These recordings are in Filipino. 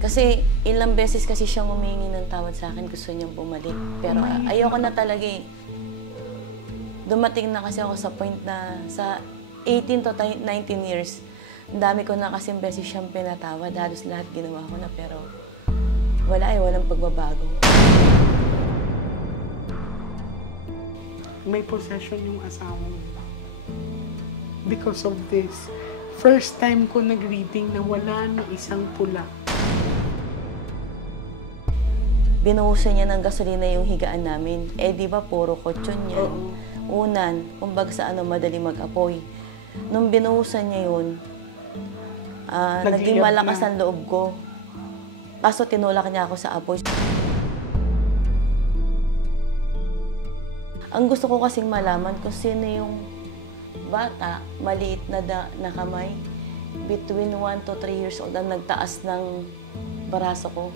Kasi ilang beses kasi siyang humingi ng tawad sa akin, gusto niyang bumalik. Pero ayoko na talaga eh. Dumating na kasi ako sa point na sa 18 to 19 years, ang dami ko na kasing beses siyang pinatawad. Halos lahat ginawa ko na pero wala eh, walang pagbabago. May possession yung asawa mo. Because of this, first time ko nag-reading na wala ng isang pula. Binuhusan niya ng gasolina yung higaan namin. Eh di ba puro kutsyon yan. Unan, kumbaga sa ano, madali mag-apoy. Nung binuhusan niya yun, naging malakas ang loob ko. Kaso tinulak niya ako sa apoy. Ang gusto ko kasing malaman kung sino yung bata, maliit na kamay, between 1 to 3 years old ang nagtaas ng baraso ko.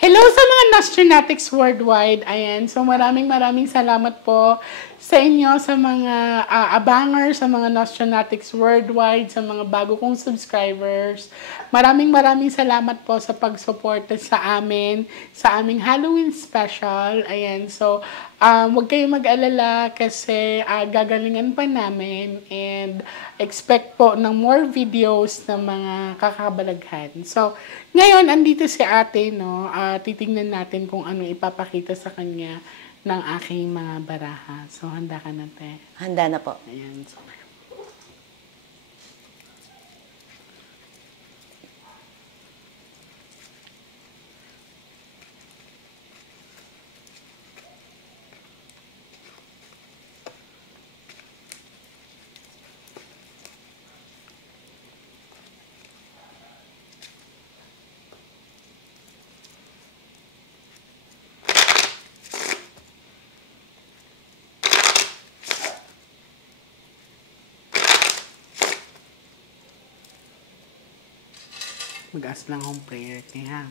Hello sa mga Nostronatics worldwide. Ayan. So maraming salamat po sa inyo, sa mga abangers, sa mga Nostronatics worldwide, sa mga bago kong subscribers. Maraming salamat po sa pagsuporta sa amin, sa aming Halloween special. Ayan. So, huwag kayong mag-alala kasi gagalingan pa namin and expect po ng more videos ng mga kakabalaghan. So, ngayon, andito si ate, no? Titingnan natin kung ano ipapakita sa kanya ng aking mga baraha. So, handa ka na, te? Handa na po. Ayan. So, mag-ask lang akong prayer, te, ha?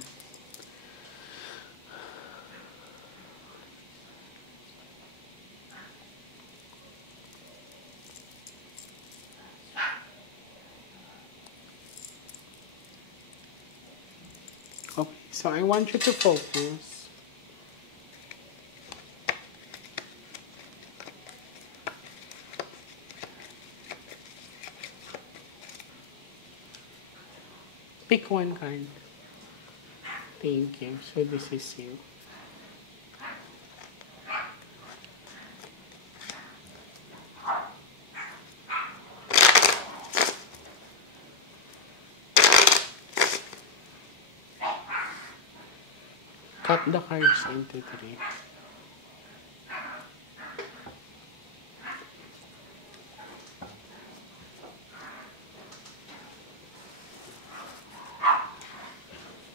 Okay, so I want you to focus. Pick one card. Thank you. So this is you. Cut the cards into 3.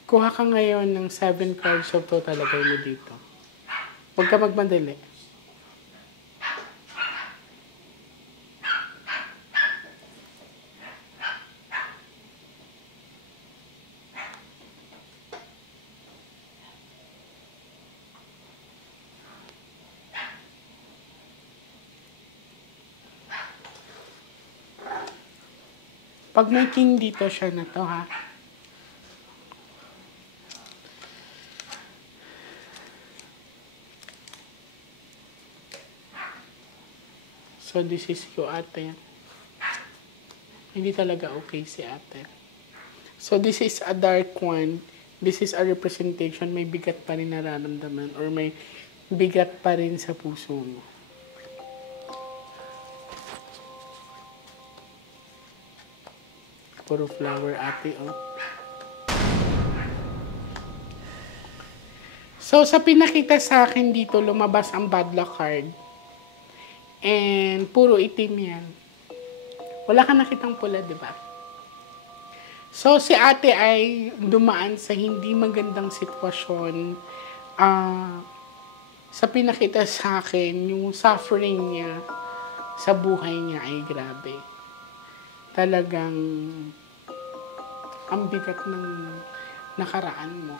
Kuha ka ngayon ng 7 cards of total lagay mo dito. Huwag ka magmadali. Pag may king dito, siya na to, ha? So, this is you, ate. Hindi talaga okay si ate. So, this is a dark one. This is a representation. May bigat pa rin nararamdaman or may bigat pa rin sa puso mo. Puro flower, ate, oh. So, sa pinakita sa akin dito, lumabas ang bad luck card. And puro itim yan. Wala ka nakitang pula, di ba? So, si ate ay dumaan sa hindi magandang sitwasyon. Sa pinakita sa akin, yung suffering niya sa buhay niya ay grabe. Talagang ang bigat ng nakaraan mo.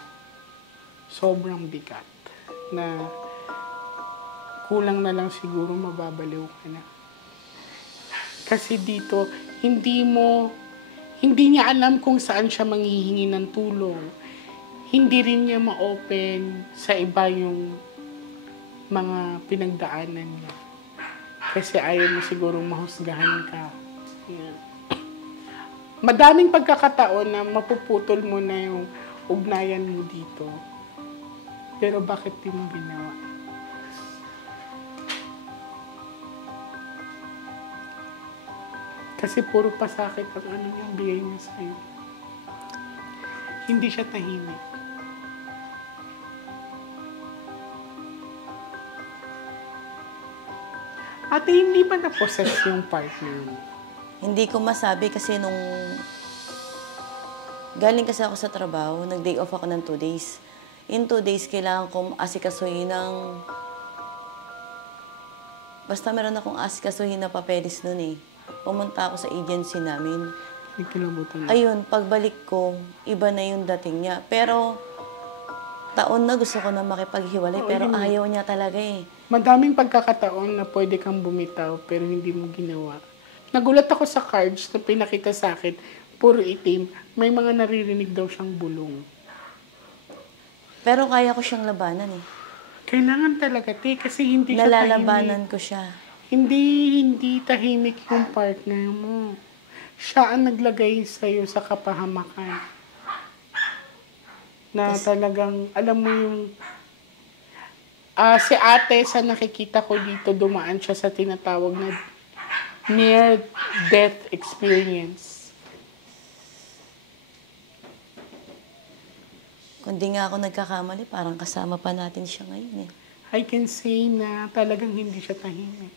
Sobrang bigat na kulang na lang siguro mababaliw ka na. Kasi dito, hindi niya alam kung saan siya manghihingi ng tulong. Hindi rin niya ma-open sa iba yung mga pinagdaanan niya. Kasi ayaw mo sigurong mahusgahan ka. Yan. Madaming pagkakataon na mapuputol mo na yung ugnayan mo dito. Pero bakit di mo ginawa? Kasi puro pasakit ang ano niyang bigay niya sa'yo. Hindi siya tahimik. Ate, hindi ba na-possess yung partner mo? Hindi ko masabi kasi nung galing kasi ako sa trabaho, nag-day off ako ng 2 days. In 2 days, kailangan kong asikasuhin ng... Basta meron akong asikasuhin na papeles nun eh. Pumunta ako sa agency namin. Nagkilabutan na. Ayun, pagbalik ko, iba na yung dating niya. Pero taon na gusto ko na makipaghiwalay, pero ayaw niya talaga eh. Madaming pagkakataon na pwede kang bumitaw pero hindi mo ginawa. Nagulat ako sa cards na pinakita sa akin, puro itim, may mga naririnig daw siyang bulong. Pero kaya ko siyang labanan eh. Kailangan talaga, kasi hindi siya Nalalabanan tahimik. ko siya. Hindi tahimik yung partner mo. Siya ang naglagay sa'yo sa kapahamakan. Na talagang, alam mo yung... si ate, sa nakikita ko dito, dumaan siya sa tinatawag na near-death experience. Kung di nga ako nagkakamali, parang kasama pa natin siya ngayon eh. I can say na talagang hindi siya tahimik.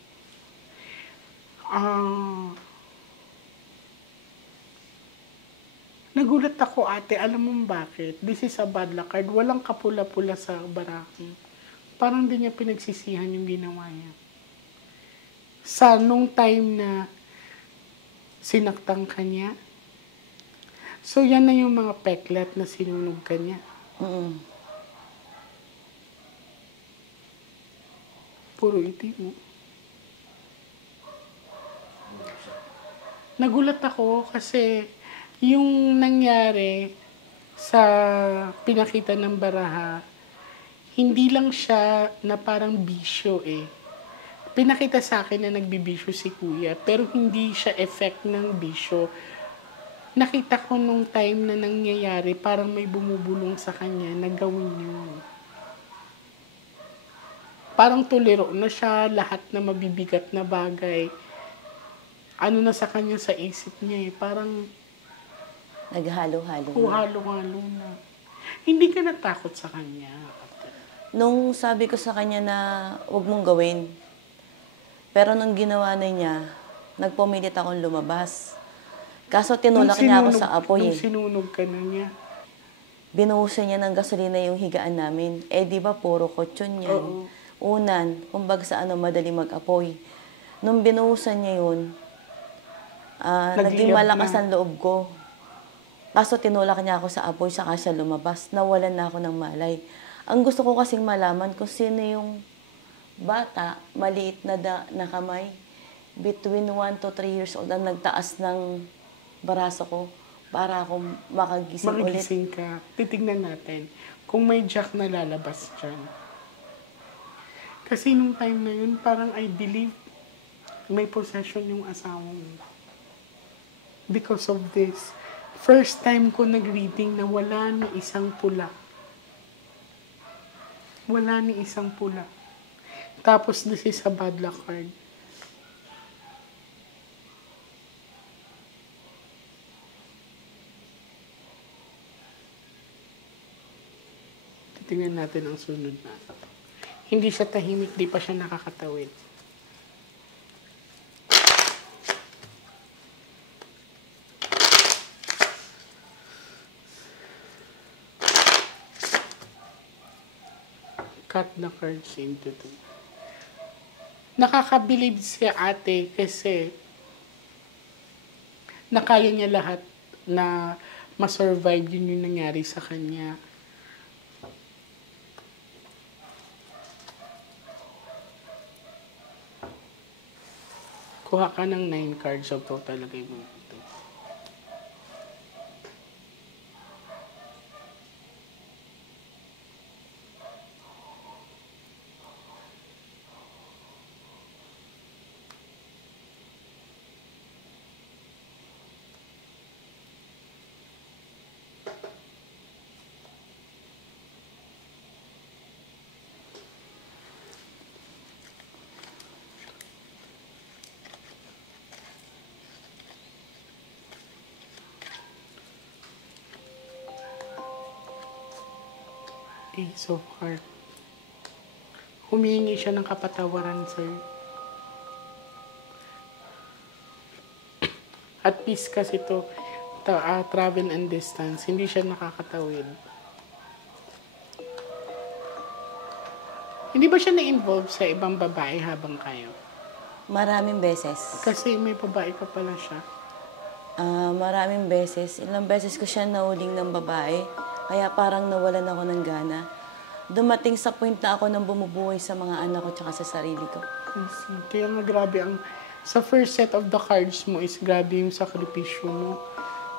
Nagulat ako, ate. Alam mo bakit? This is a bad luck card. Walang kapula-pula sa barako. Parang di niya pinagsisihan yung ginawa niya. Sa nung time na sinaktan ka niya. So, yan na yung mga peklat na sinunog ka niya. Puro itim mo. Nagulat ako kasi yung nangyari sa pinakita ng baraha, hindi lang siya na parang bisyo eh. Pinakita sa akin na nagbibisyo si kuya, pero hindi siya effect ng bisyo. Nakita ko nung time na nangyayari, parang may bumubulong sa kanya na gawin yun. Parang tuliro na siya, lahat na mabibigat na bagay. Ano na sa kanya sa isip niya eh, parang Naghalo-halo. halo-halo na. Hindi ka natakot sa kanya. Nung sabi ko sa kanya na huwag mong gawin, pero nung ginawa na niya, nagpumilit akong lumabas. Kaso tinulak niya ako sa apoy Nung eh. sinunog ka na niya. Binuhusan niya ng gasolina yung higaan namin. Eh di ba puro kutsyon yan. Oo. Unan, kumbaga sa madali mag-apoy. Nung binuhusan niya yun, naging Nagliyab malakas na. ang loob ko. Kaso tinulak niya ako sa apoy, saka siya lumabas. Nawalan na ako ng malay. Ang gusto ko kasing malaman kung sino yung bata, maliit na kamay, between 1 to 3 years old, ang nagtaas ng baraso ko para ako makagising ulit. Magigising ka. Titignan natin kung may jack na lalabas dyan. Kasi nung time na yun, parang I believe may possession yung asawa mo. Because of this. First time ko nag-reading na wala ni isang pula. Wala ni isang pula. Tapos this is a bad luck card. Titingnan natin ang sunod na. Hindi siya tahimik, di pa siya nakakatawid. Cut the cards into two. Nakakabilib si ate kasi nakaya niya lahat na ma-survive yun yung nangyari sa kanya. Kuha ka ng 9 cards of total, lagay mo ito. Ace of Hearts. Humihingi siya ng kapatawaran, sir. At peace kasi ito, travel and distance. Hindi siya nakakatawid. Hindi ba siya na-involve sa ibang babae habang kayo? Maraming beses. Kasi may babae pa pala siya. Maraming beses. Ilang beses ko siya nauling ng babae. Kaya parang nawalan ako ng gana. Dumating sa point na ako nang bumubuhay sa mga anak ko tsaka sa sarili ko. Kaya nga grabe sa first set of the cards mo is grabe yung sakripisyo mo.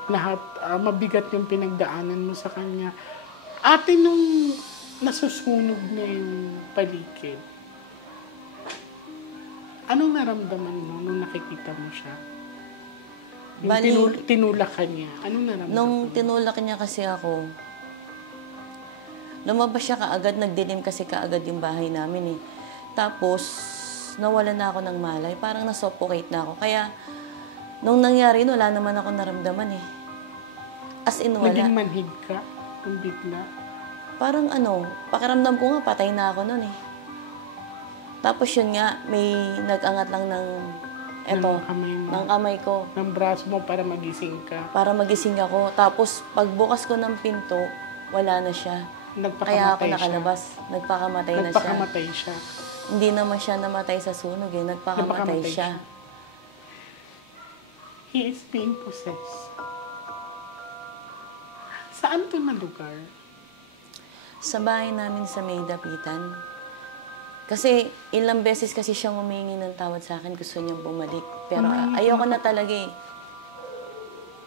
Lahat, mabigat yung pinagdaanan mo sa kanya. Ate, nung nasusunog na yung paligid, anong naramdaman mo nung nakikita mo siya? Yung tinulak ka niya, anong naramdaman mo? Nung tinulak niya kasi ako, lumabas siya kaagad, nagdilim kasi kaagad yung bahay namin eh. Tapos, nawala na ako ng malay, parang nasuffocate na ako. Kaya, nung nangyari, wala naman ako naramdaman eh. As in, wala. Naging manhid ka? Yung bigla? Parang pakiramdam ko nga, patay na ako nun eh. Tapos yun nga, may nag-angat lang ng kamay ko. Ng braso mo para magising ka. Para magising ako. Tapos, pagbukas ko ng pinto, wala na siya. Kaya ako nakalabas. Nagpakamatay siya. Hindi naman siya namatay sa sunog eh. Nagpakamatay siya. He is being possessed. Saan to na lugar? Sa bahay namin sa May Dapitan. Kasi ilang beses kasi siyang humingi ng tawad sa akin. Gusto niyang bumalik. Pero ayoko na talaga eh.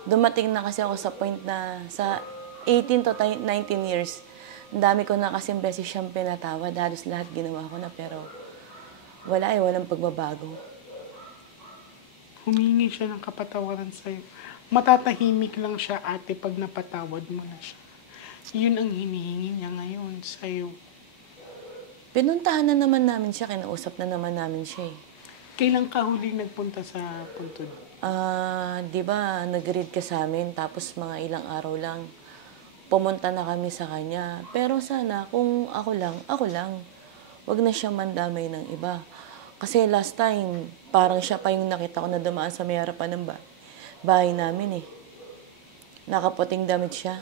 Dumating na kasi ako sa point na sa 18 to 19 years, ang dami ko na kasing beses siyang pinatawad. Halos lahat ginawa ko na pero walang pagbabago. Humingi siya ng kapatawaran sa'yo. Matatahimik lang siya, ate, pag napatawad mo na siya. Yun ang hinihingi niya ngayon sa'yo. Pinuntahan na naman namin siya, kinausap na naman namin siya eh. Kailan ka huling nagpunta sa puntod? Di ba, nag-read ka sa amin, tapos mga ilang araw lang, pumunta na kami sa kanya. Pero sana, kung ako lang. Wag na siya mandamay ng iba. Kasi last time, parang siya pa yung nakita ko na dumaan sa may harapan ng bahay namin eh. Nakaputing damit siya.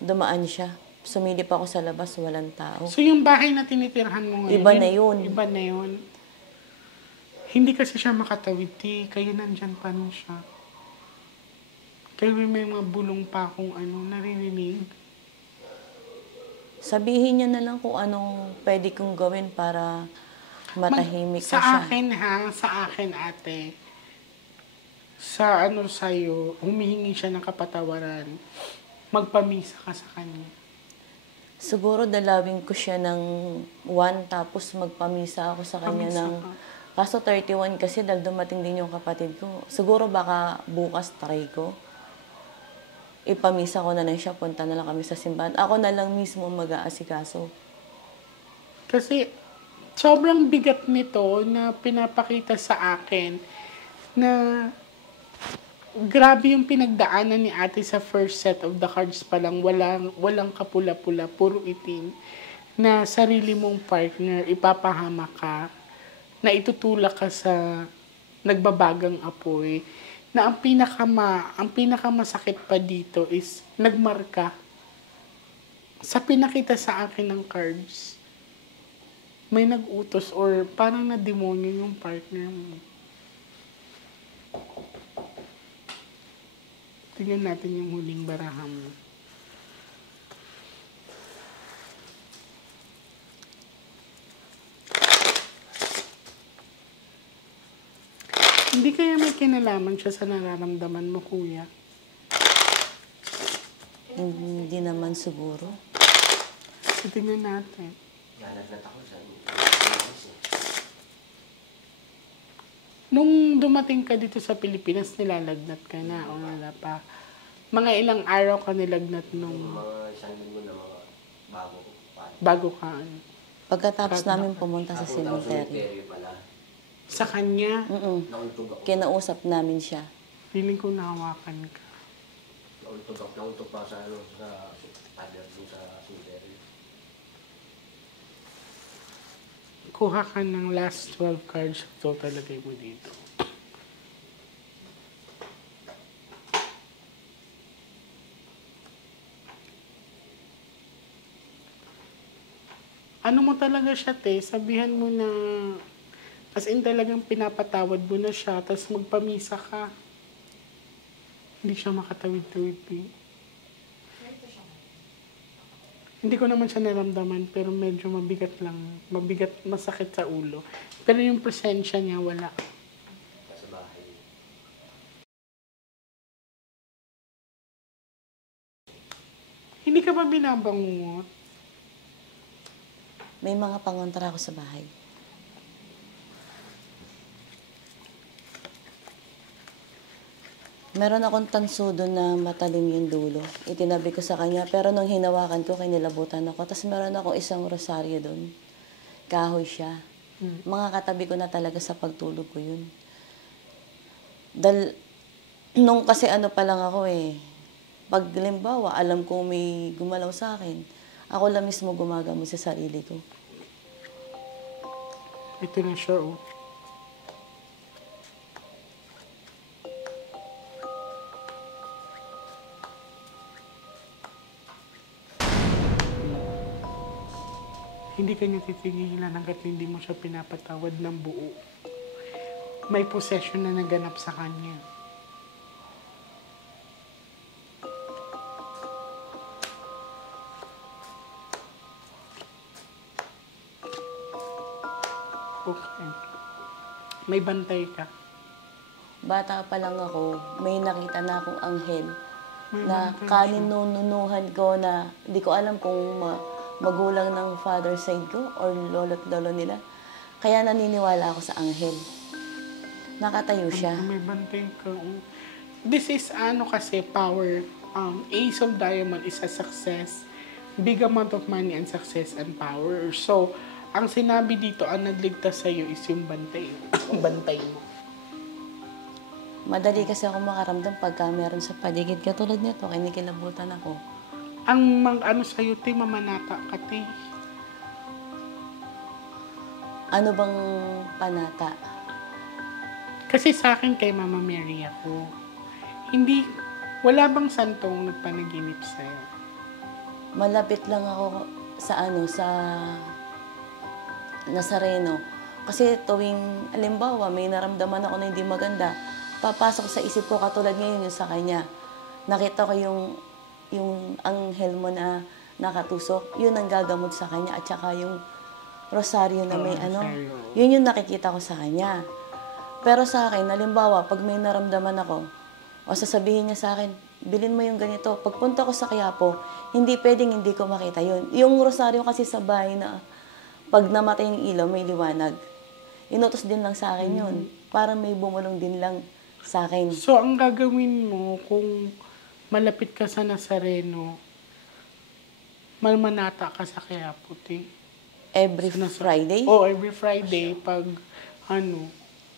Dumaan siya. Sumilip ako sa labas, walang tao. So yung bahay na tinitirhan mo ngayon? Iba na yun. Iba na yun. Hindi kasi siya makatawid, kaya nandyan pa rin siya. Kaya may mga bulong pa akong naririnig. Sabihin niya na lang kung anong pwede kong gawin para matahimik na siya. Sa akin ate, sa'yo, humihingi siya ng kapatawaran. Magpamisa ka sa kanya. Siguro dalawin ko siya ng 1 tapos magpamisa ako sa kanya ng... Kaso 31 kasi dahil dumating din yung kapatid ko. Siguro baka bukas try ko. Ipamisa ko na lang siya, punta na lang kami sa simbahan. Ako na lang mismo mag-aasikaso. Kasi sobrang bigat nito na pinapakita sa akin na grabe yung pinagdaanan ni ate sa first set of the cards pa lang. Walang kapula-pula, puro itim. Na sarili mong partner, ipapahama ka, na itutulak ka sa nagbabagang apoy. Na ang pinakamasakit pa dito is nagmarka. Sa pinakita sa akin ng cards, may nag-utos or parang na-demonyo yung partner mo. Tingnan natin yung huling barahan mo. Hindi kaya may kinalaman siya sa nararamdaman mo, kuya? Hindi naman siguro. So, tingnan natin. Nalagnat ako sa Nung dumating ka dito sa Pilipinas, nilalagnat ka na o wala pa? Mga ilang araw ka nilagnat nung mga isang linggo na mga bago ko pa. bago ka ano? Pagkatapos namin pumunta sa Ako daw sa cemetery, cemetery pala. Sa kanya, Nauntog ako. kinausap namin siya. feeling ko nahawakan ka. Nauntog pa sa ano, sa father dun sa cemetery. Kuha ka ng last 12 cards. Ito talagay mo dito. Ano mo talaga siya, te? Sabihan mo na, as in talagang pinapatawad mo na siya, tapos magpamisa ka. Hindi siya makatawid-tawid, eh. Hindi ko naman siya naramdaman, pero medyo mabigat lang. Mabigat, masakit sa ulo. Pero yung presensya niya, wala. Sa bahay. Hindi ka ba binabangungot? May mga pangontra ako sa bahay. Meron akong tanso doon na matalim yung dulo. Itinabi ko sa kanya, pero nung hinawakan ko, kinilabutan ako. Tapos meron akong isang rosaryo doon. Kahoy siya. Mga katabi ko na talaga sa pagtulog ko yun. Nung kasi ano pa lang ako eh, pag limbawa, alam kong may gumalaw sa akin, ako lang mismo gumagamot sa sarili ko. Ito na siya, oh. Hindi ka niya titigilan hanggat hindi mo siya pinapatawad ng buo. May possession na naganap sa kanya. Okay. May bantay ka. Bata pa lang ako, may nakita na akong anghel na bantay kaninununuhan ko na di ko alam kung magulang ng father side ko or lolo't lolo nila. Kaya naniniwala ako sa anghel. Nakatayo siya. May bantay ka. Oh. This is ano kasi power. Ace of Diamond is a success. Big amount of money and success and power. So, ang sinabi dito, ang nagligtas sa'yo is yung bantay. Bantay mo. Madali kasi ako makaramdam pagka meron sa paligid. Katulad nito, kinikilabutan ako. Ang ano sa'yo, te, mamanata ka, te. Ano bang panata? Kasi sa akin kay Mama Mary ako. Hindi, wala bang santong nagpanaginip sa'yo? Malapit lang ako sa Nazareno. Kasi tuwing, alimbawa, may naramdaman ako na hindi maganda, papasok sa isip ko katulad ngayon yung sa kanya. Nakita ko yung anghel mo na nakatusok, yun ang gagamot sa kanya. At saka yung rosaryo na may yun yung nakikita ko sa kanya. Pero sa akin, halimbawa, pag may naramdaman ako, o sasabihin niya sa akin, bilhin mo yung ganito. Pagpunta ko sa Quiapo, hindi pwedeng hindi ko makita yun. Yung rosaryo kasi sa bahay na pag namatay yung ilaw, may liwanag. Inutos din lang sa akin yun. Para may bumulong din lang sa akin. So, ang gagawin mo kung malapit ka sa Nazareno, malmanata ka sa Quiapo, te. Every Friday? Every Friday, pag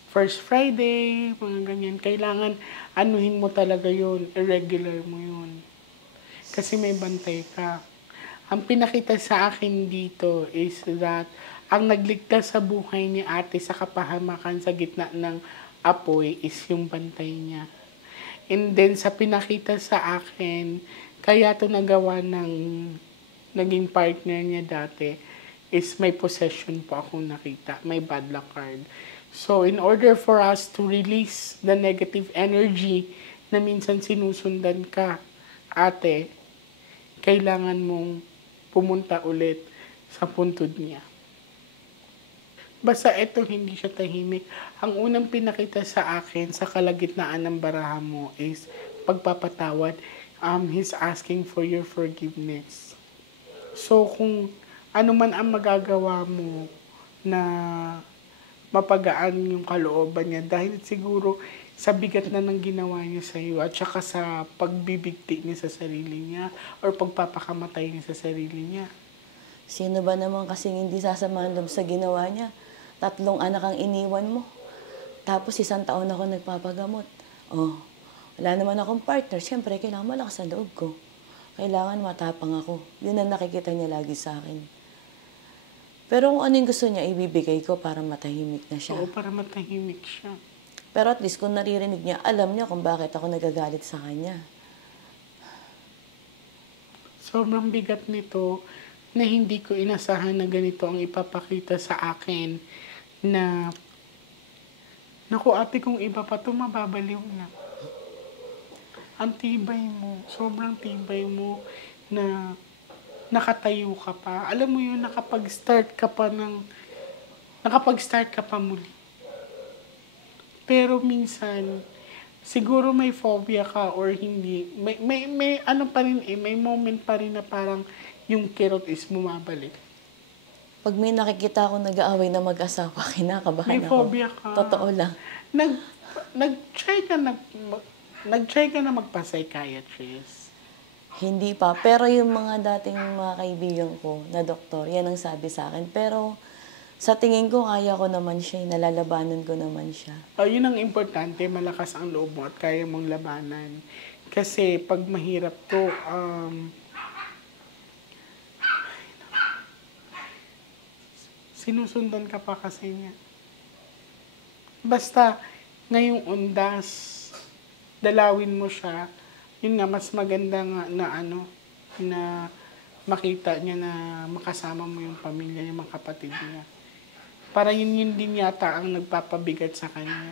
first Friday, mga ganyan, kailangan anuhin mo talaga yun, irregular mo yun. Kasi may bantay ka. Ang pinakita sa akin dito is that ang nagligtas sa buhay ni ate sa kapahamakan sa gitna ng apoy is yung bantay niya. And then sa pinakita sa akin, kaya to nagawa ng naging partner niya dati, is may possession po akong nakita, may bad luck card. So in order for us to release the negative energy na minsan sinusundan ka, ate, kailangan mong pumunta ulit sa puntod niya. Basta ito, hindi siya tahimik. Ang unang pinakita sa akin sa kalagitnaan ng baraha mo is pagpapatawad. He's asking for your forgiveness. So, kung ano man ang magagawa mo na mapagaan yung kalooban niya, dahil siguro sa bigat na ng ginawa niya sa iyo at saka sa pagbibigti niya sa sarili niya or pagpapakamatay niya sa sarili niya. Sino ba naman kasing hindi sasamahan loob sa ginawa niya? 3 anak ang iniwan mo. Tapos 1 taon ako nagpapagamot. Oh, wala naman akong partner. Siyempre, kailangan malakas ang loob ko. Kailangan matapang ako. Yun ang nakikita niya lagi sa akin. Pero kung ano yung gusto niya, ibibigay ko para matahimik na siya. Oo, para matahimik siya. Pero at least kung naririnig niya, alam niya kung bakit ako nagagalit sa kanya. Sobrang bigat nito na hindi ko inasahan na ganito ang ipapakita sa akin na, naku ate, kung iba pa ito, mababaliw na. Ang tibay mo, sobrang tibay mo na nakatayo ka pa. Alam mo yun, nakapag-start ka pa muli. Pero minsan, siguro may phobia ka or hindi. May ano pa rin may moment pa rin na parang yung kirot is bumabalik. Pag may nakikita ako nag-aaway na mag-asawa, kinakabahan May ako. phobia ka. Totoo lang. Nag-try ka na magpa-psychiatrist. Hindi pa. Pero yung mga dating mga kaibigan ko na doktor, yan ang sabi sa akin. Pero sa tingin ko, kaya ko naman siya. Nalalabanan ko naman siya. Yun ang importante, malakas ang loob mo at kaya mong labanan. Kasi pag mahirap to, sinusundan ka pa kasi niya. Basta, ngayong undas, dalawin mo siya. Yun nga, mas maganda nga na makita niya na makasama mo yung pamilya niya, mga kapatid niya. Para yun din yata ang nagpapabigat sa kanya.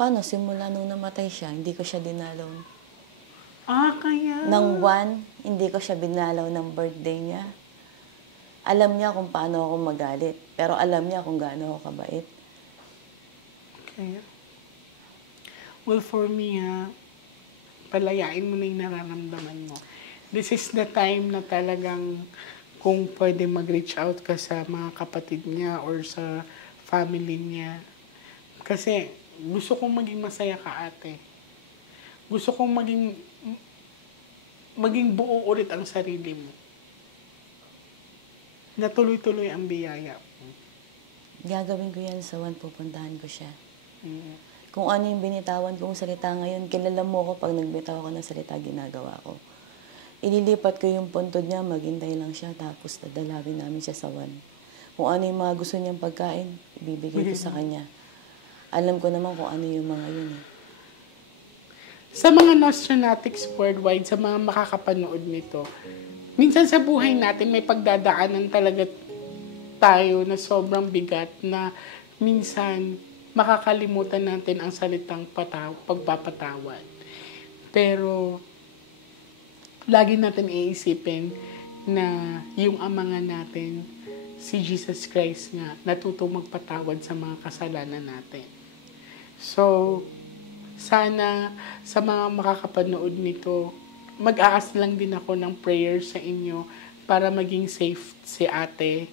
Paano? Simula nung namatay siya, hindi ko siya dinalaw. Kaya? Nang buwan, hindi ko siya binalaw ng birthday niya. Alam niya kung paano ako magalit. Pero alam niya kung gaano ako kabait. Kaya? Well, for me, palayain mo na yung nararamdaman mo. This is the time na talagang kung pwede mag-reach out ka sa mga kapatid niya or sa family niya. Kasi gusto kong maging masaya ka, ate. Gusto kong maging buo ulit ang sarili mo. Na tuloy-tuloy ang biyaya mo. Gagawin ko yan sa one, pupuntahan ko siya. Mm. Kung ano yung binitawan kong salita ngayon, kilala mo ko pag nagbitaw ako ng salita, ginagawa ko. Ililipat ko yung puntod niya, maghintay lang siya, tapos dadalawin namin siya sa one. Kung ano yung mga gusto niyang pagkain, ibibigay ko sa kanya. Alam ko naman kung ano yung mga yun. Sa mga Nostronatics worldwide, sa mga makakapanood nito, minsan sa buhay natin may pagdadaanan talaga tayo na sobrang bigat na minsan makakalimutan natin ang salitang pagpapatawad. Pero lagi natin iisipin na yung ama nga natin, si Jesus Christ nga, natutong magpatawad sa mga kasalanan natin. So, sana sa mga makakapanood nito, mag-aas lang din ako ng prayer sa inyo para maging safe si ate.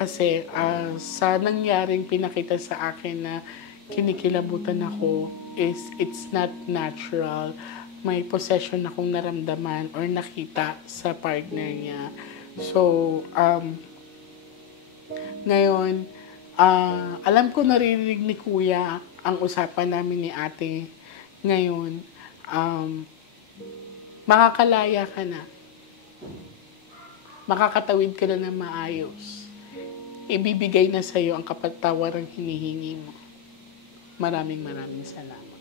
Kasi sa nangyaring pinakita sa akin na kinikilabutan ako is it's not natural. May possession akong naramdaman or nakita sa partner niya. So, ngayon, alam ko naririnig ni Kuya ang usapan namin ni ate. Ngayon, makakalaya ka na. Makakatawid ka na ng maayos. Ibibigay na sa'yo ang kapatawarang hinihingi mo. Maraming salamat.